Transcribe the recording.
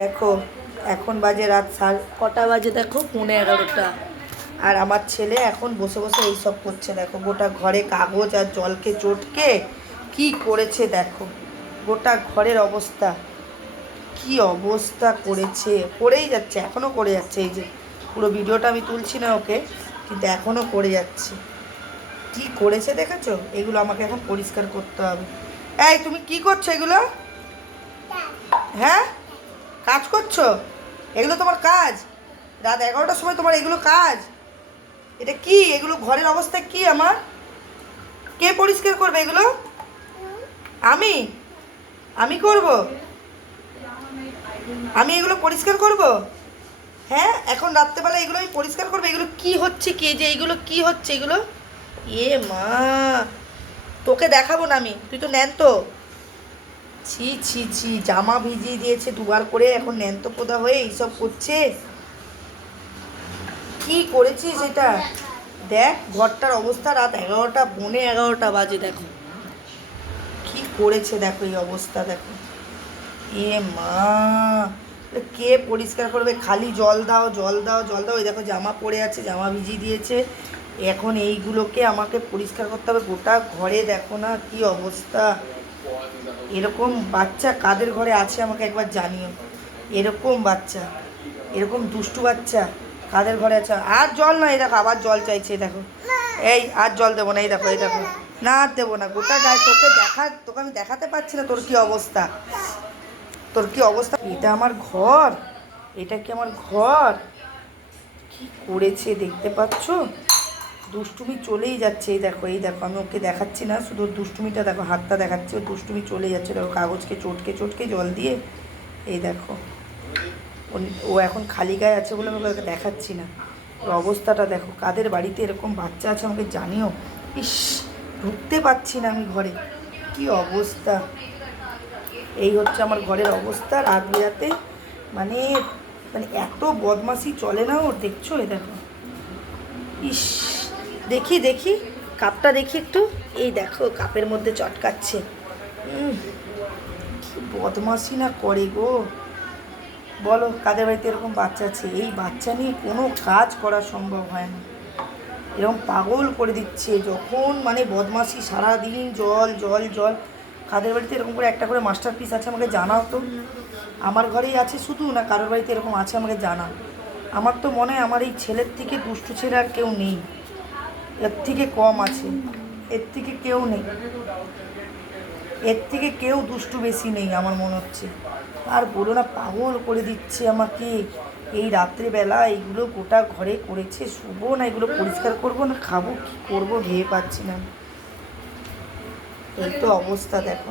দেখো এখন বাজে রাত সাড়ে কটা বাজে দেখো? পৌনে এগারোটা। আর আমার ছেলে এখন বসে বসে এইসব করছে দেখো। গোটা ঘরে কাগজ আর জলকে চটকে কি করেছে দেখো? গোটা ঘরের অবস্থা। কি অবস্থা করেছে? করেই যাচ্ছে এখনও করে যাচ্ছে। এই যে পুরো ভিডিওটা আমি তুলছি না ওকে কিন্তু এখনও করে যাচ্ছে। কি করেছে দেখেছ? এগুলো আমাকে এখন পরিষ্কার করতে হবে। এই তুমি কি করছ এগুলো? হ্যাঁ? কাজ করছ? এগুলো তোমার কাজ। রাত এগারোটার সময় তোমার এগুলো কাজ। এটা কি? এগুলো ঘরের অবস্থা কি আমার? কে পরিষ্কার করবে এগুলো? আমি? আমি করব? আমি এগুলো পরিষ্কার করব? হ্যাঁ এখন রাত্রেবেলা এগুলো আমি পরিষ্কার করব। এগুলো কি হচ্ছে কি যে এগুলো কি হচ্ছে এগুলো? এ মা, তোকে দেখাবো না আমি। তুই তো নেন তো ছি ছি ছি, জামা ভিজিয়ে দিয়েছে দুবার করে, এখন ন্যান্ত পোদা হয়ে এইসব করছে। কি করেছিস এটা? দেখ, ঘরটার অবস্থা রাত এগারোটা, পৌনে এগারোটা বাজে, দেখো। কি করেছে, দেখো এই অবস্থা, দেখো। এ মা কে পরিষ্কার করবে? খালি জল দাও জল দাও জল দাও। ওই দেখো, জামা পড়ে আছে, জামা ভিজিয়ে দিয়েছে। এখন এইগুলোকে আমাকে পরিষ্কার করতে হবে। গোটা ঘরে দেখো না কি অবস্থা। এরকম বাচ্চা কাদের ঘরে আছে আমাকে একবার জানিও। এরকম বাচ্চা, এরকম দুষ্টু বাচ্চা কাদের ঘরে আছে? আর জল না এই দেখো, আবার জল চাইছে দেখো। এই, আর জল দেবো না, এই দেখো এই দেখো। না, আর দেবো না, গোটা গায়ে তোকে দেখা, তোকে আমি দেখাতে পারছি না, তোর কি অবস্থা? তোর কি অবস্থা? এটা আমার ঘর, এটা কি আমার ঘর? কি করেছে, দেখতে পাচ্ছ? দুষ্টুমি চলেই যাচ্ছে, এই দেখো এই দেখো, আমি ওকে দেখাচ্ছি না, শুধু দুষ্টুমিটা দেখো, হাতটা দেখাচ্ছে ও দুষ্টুমি চলে যাচ্ছে, দেখো, কাগজকে চটকে চটকে জল দিয়ে, এই দেখো। ও- এখন খালি গায়ে আছে বলে আমি ওকে দেখাচ্ছি না। ওর অবস্থাটা দেখো, কাদের বাড়িতে এরকম বাচ্চা আছে আমাকে জানিও? ইস, ঢুকতে পারছি না আমি ঘরে, কি অবস্থা? এই হচ্ছে আমার ঘরের অবস্থা, রাত বিরাতে মানে মানে এত বদমাশি চলে না ওর, দেখছ? এই দেখো। ইস। দেখি দেখি, কাপটা দেখি একটু। এই দেখো, কাপের মধ্যে চটকাচ্ছে। কি বদমাশি না করে গো। বলো, কাদের বাড়িতে এরকম বাচ্চা আছে? এই বাচ্চা নিয়ে কোনো কাজ করা সম্ভব হয় না। এরকম পাগল করে দিচ্ছে, যখন মানে বদমাশি সারাদিন জল জল জল। কাদের বাড়িতে এরকম করে একটা করে মাস্টার পিস আছে আমাকে জানাও তো। আমার ঘরেই আছে শুধু না কারোর বাড়িতে এরকম আছে আমাকে জানাও। আমার তো মনে হয় আমার এই ছেলের থেকে দুষ্টু ছেলে আর কেউ নেই। এর থেকে কম আছে। এর থেকে কেউ নেই। এর থেকে কেউ দুষ্টু বেশি নেই আমার মনে হচ্ছে। আর বলো না, পাগল করে দিচ্ছে আমাকে। এই রাত্রেবেলা এইগুলো গোটা ঘরে করেছে শুভ না, এগুলো পরিষ্কার করব না, খাব, কী করব ভেবে পাচ্ছি না। এই তো অবস্থা দেখো।